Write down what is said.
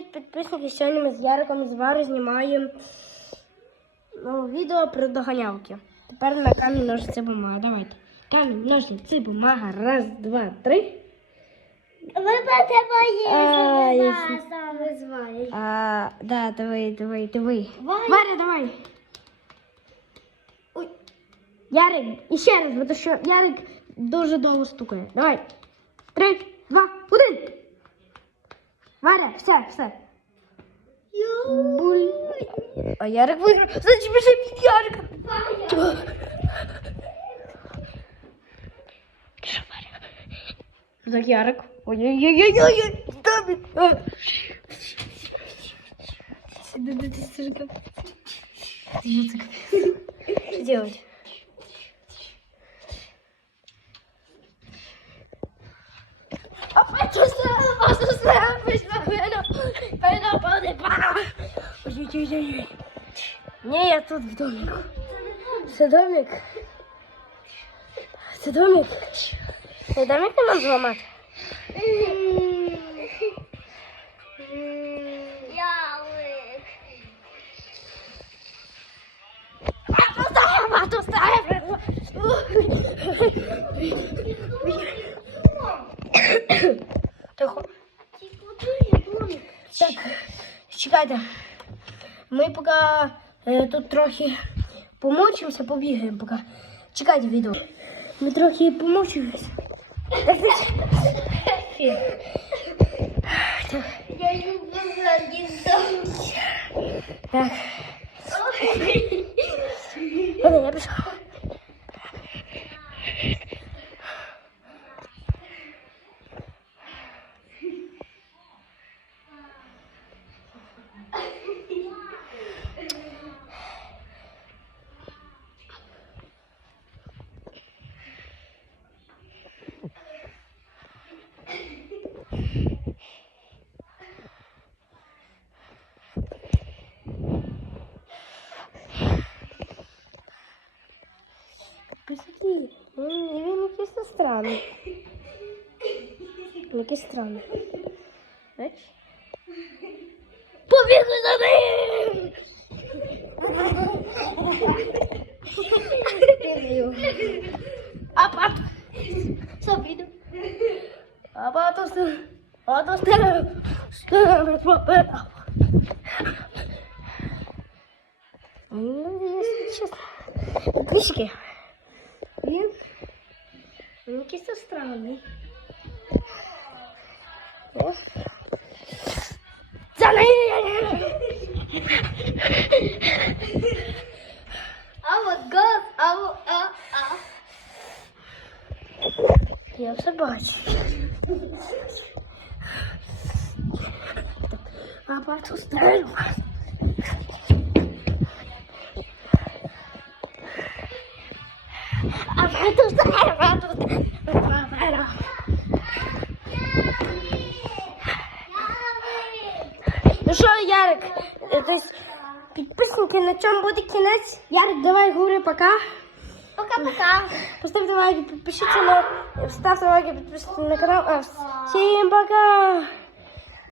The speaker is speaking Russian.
Підписники, сьогодні ми з Яриком з Варою знімаємо ну, відео про доганялки. Тепер на камінь ножиці бумага. Давайте. Камінь, ножиці, бумага. Раз, два, три. Вибрати там визвали. А, да, давай, давай, давай. Варя. Давай. Ой. Ярик, і ще раз, бо то що Ярик дуже довго стукає. Давай. Три. Варя, все, все. Буль. А Ярик виграв. Значить, біжи від Ярика. Що, Варя? Так, Ярик. Ой-ой-ой-ой-ой. Давид. А. Ты Что делать? Опять устроила, вас устроила, пусть пойду, пойду, пойду, Ой-ой-ой-ой. Не, я тут в домик. Це домик. Це домик. Це домик не можна зламати? Ялик. Отпускай, отпускай. Тихо. чекайте. Ми поки е, тут трохи помочимося, побігаємо поки. Чекайте відео. Ми трохи помочимося. Так, так. Так, Я люблю один так. Ладно, я пішов. Посмотри, він, він якийсь странний. Якийсь странний. Бачиш? Побігли за ним! А пат... Сабіду. А пату с... Пату стерео. Стерео папера. Ну, якщо чесно. Подписчики. Він, він якийсь странний. О. А вот газ, а вот а, а. Я все бачу. А бачу стерео. Ну що, Ярик, е, то есть підписники, на чому буде кінець? Ярик, давай говори пока. Пока-пока. Поставьте лайки, подпишитесь на... Ставьте лайки, подписывайтесь на канал. А, всем пока!